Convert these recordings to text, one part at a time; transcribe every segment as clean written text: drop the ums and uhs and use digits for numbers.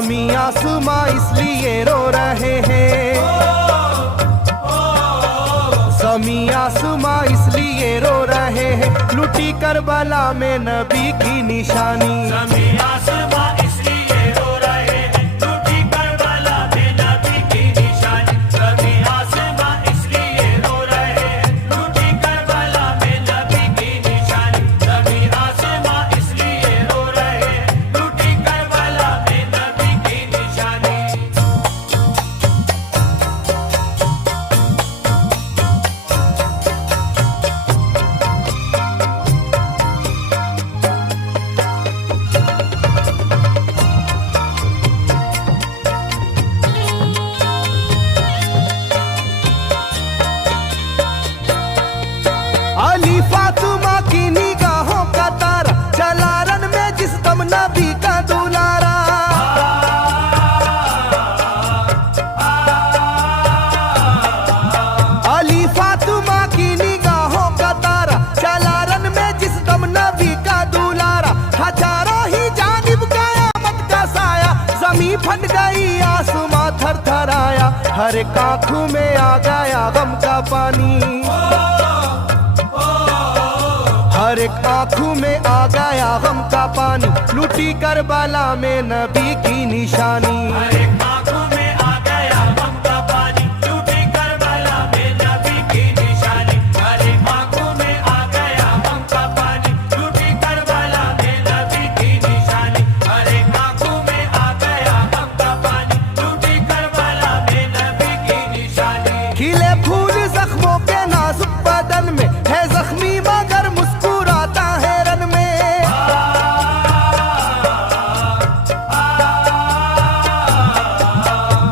जमीन आसमां इसलिए रो रहे हैं, जमीन आसमां इसलिए रो रहे हैं, लुटी करबला में नबी की निशानी। जमीन आसमां इसलिए रो रहे हैं, लुटी करबला में नबी की निशानी। जमीन आसमां इसलिए रो रहे हैं, लुटी करबला में नबी की निशानी। जमीन आसमां इसलिए रो रहे हैं, लुटी करबला में नबी की निशानी। अली फातिमा की निगाहों का तारा, चला रन में जिस दम नबी का दुलारा। अली फातिमा की निगाहों का तारा, चला रन में जिस दम नबी का दुलारा। हजारों ही जानिब कयामत का साया, जमीन फट गई आसमां थर थर आया। हर एक आंखों में आ गया गम का पानी, हर एक आंखों में आ गया गम का पानी, लुटी करबला में नबी की निशानी। हर एक आंखों में आ गया गम का पानी, लुटी करबला में नबी की निशानी। हर एक आंखों में आ गया गम का पानी, लुटी करबला में नबी की निशानी। हर एक आंखों में आ गया गम का पानी, लुटी करबला में नबी की निशानी। खिले फूल जख्मों के नाजुक बदन में है जख्मी मगर मुस्कुराता है रन में।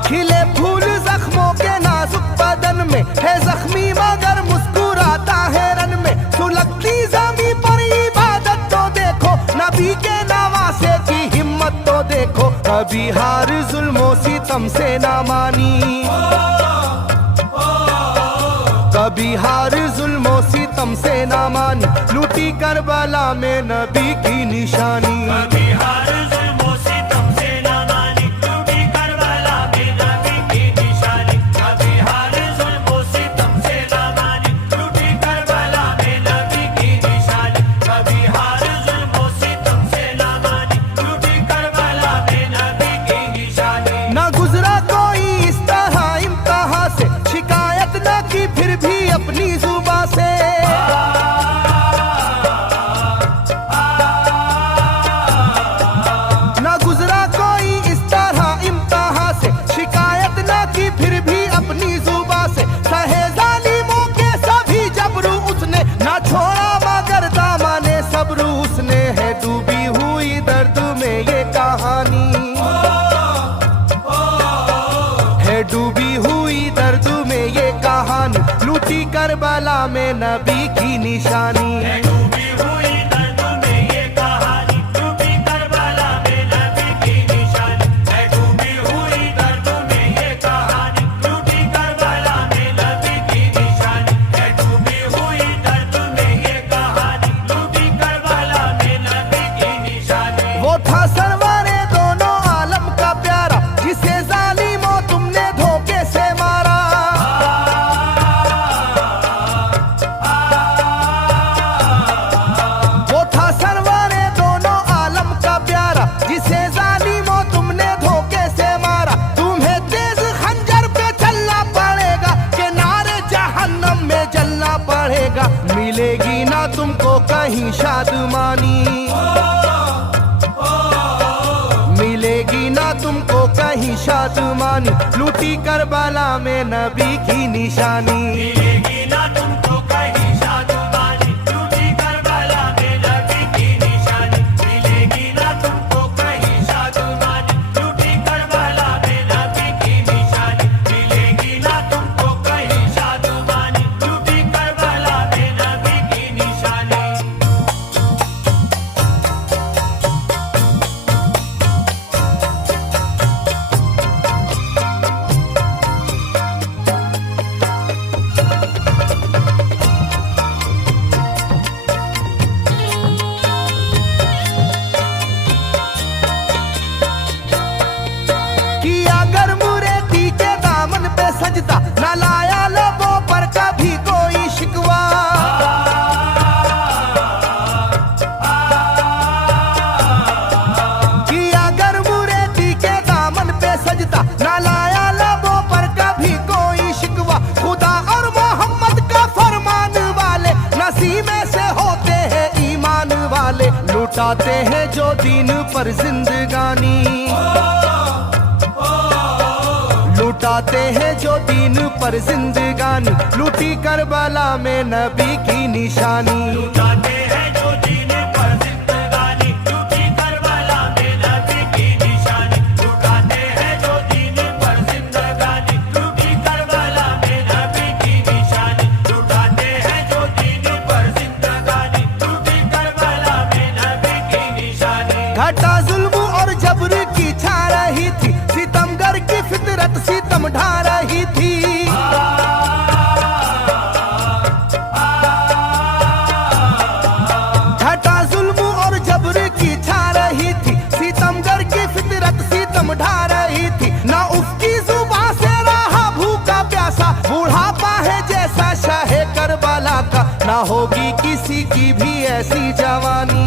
खिले फूल जख्मों के नाजुक बदन में है जख्मी मगर मुस्कुराता है रन में। सुलगती जमी पर इबादत तो देखो, नबी के नवासे की हिम्मत तो देखो। कभी हार जुल्मों सितम से ना मानी, कभी हार जुल्मों सितम से ना मानी, लुटी करबला में नबी की निशानी। कभी हार जुल्मों सितम से ना मानी, लुटी करबला में नबी की निशानी। कभी हार जुल्मों सितम से ना मानी, लुटी करबला में नबी की निशानी। कभी हार जुल्मों सितम से ना मानी, लुटी करबला में नबी की निशानी। ना गुजरा कोई इस तरह इम्तिहा से, शिकायत न की फिर भी अपनी जुबां से। ना गुजरा कोई इस तरह इम्तिहा से, शिकायत न की फिर भी अपनी जुबां से। सहे जालिमों के सभी जबरू उसने, ना छोड़ा मगर दामने सब्रू उसने। है डूबी हुई दर्द में ये कहानी, है डूबी हुई दर्द में ये कहानी, लुटी करबला में नबी की निशानी। है डूबी हुई दर्द में ये कहानी, लुटी करबला में नबी की निशानी। है डूबी हुई दर्द में ये कहानी, लुटी करबला में नबी की निशानी। है डूबी हुई दर्द में ये कहानी, लुटी करबला में नबी की निशानी। वो था सरवारे दोनों आलम का प्यारा, जिसे जालिमों तुमने धोखे से मारा। वो था सरवारे दोनों आलम का प्यारा, जिसे जालिमों तुमने धोखे से मारा। तुम्हें तेज खंजर पे चलना पड़ेगा, के नारे जहन्नम में जलना पड़ेगा। मिलेगी ना तुमको कहीं शादमानी, मिलेगी ना तुमको कहीं शादमानी, लुटी करबला में नबी की निशानी। मिलेगी ना तुमको कहीं शादमानी, लुटी करबला में नबी की निशानी। मिलेगी ना तुमको कहीं शादमानी, लुटी करबला में नबी की निशानी। मिलेगी ना तुमको कहीं शादमानी, लुटी करबला में नबी की निशानी। लुटाते हैं जो दीन पर जिंदगानी, लुटाते हैं जो दीन पर जिंदगानी, लूटी करबला में नबी की निशानी। लुटाते हैं जो दीन पर जिंदगानी, लूटी करबला में नबी की निशानी। लुटाते हैं जो दीन पर जिंदगानी, लूटी करबला में नबी की निशानी। लुटाते हैं जो दीन पर जिंदगानी, लूटी करबला में नबी की निशानी। घटा जुल्म और जबर की छा रही थी, सितमगर की फितरत सितम ढा रही थी। घटा जुल्म और जबर की छा रही थी, सितमगर की फितरत सितम ढा रही थी। ना उसकी जुबान से रहा भूखा प्यासा, बुढ़ापा है जैसा शाहे करबला का, ना होगी किसी की भी ऐसी जवानी,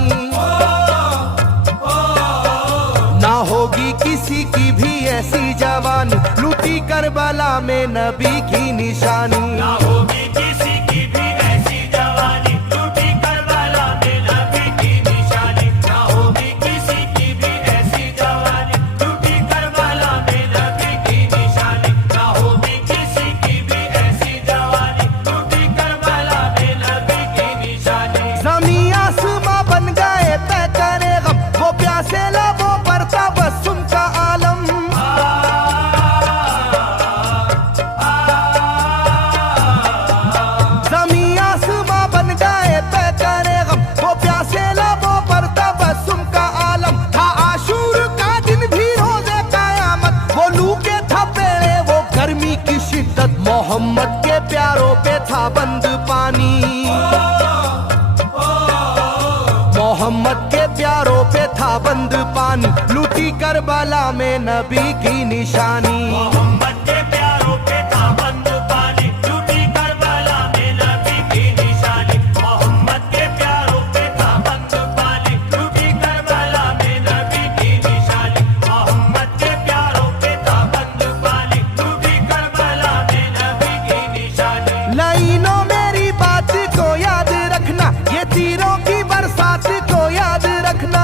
ना होगी किसी की भी ऐसी जवानी, लूटी करबला में नबी की निशानी। ना होगी किसी की भी ऐसी जवानी, लूटी करबला में नबी की निशानी। ना होगी किसी की भी ऐसी जवानी, लूटी करबला में नबी की निशानी। ना होगी किसी की भी ऐसी जवानी, लूटी करबला में नबी की निशानी। ज़मीं आसमां बन गए तय करे गम, वो प्यासे लबों पर तबस्सुम का आलम। ज़मीं आसमां बन गए तय करे गम, वो प्यासे लबों पर तबस्सुम का आलम। था आशूर का दिन भी रोज़े क़यामत, वो लू के थपेड़े वो गर्मी की शिद्दत, मोहम्मद के प्यारों पे था बंद पानी, मोहम्मद के प्यारों पे था बंद पानी, लूटी करबला में नबी की निशानी। मोहम्मद के प्यारों पे था बंद पानी, लूटी करबला में नबी की निशानी। मोहम्मद के प्यारों पे था बंद पानी, लूटी करबला में नबी की निशानी। मोहम्मद के प्यारों पे था बंद पानी, लूटी करबला में नबी की निशानी। लाइनों मेरी बात को याद रखना, ये तीरों की बरसात को याद रखना।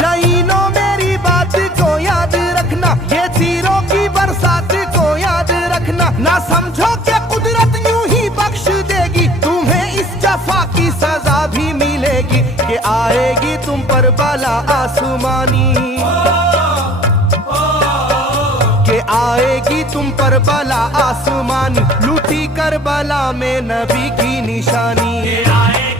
लाइनों मेरी बात को याद रखना, ये तीरों की बरसात को याद रखना। ना समझो कि कुदरत यूं ही बख्श देगी, तुम्हें इस जफा की सजा भी मिलेगी, कि आएगी तुम पर बला आसमानी, के आएगी तुम पर बला आसमानी, लूटी करबला में नबी की निशानी। ये आए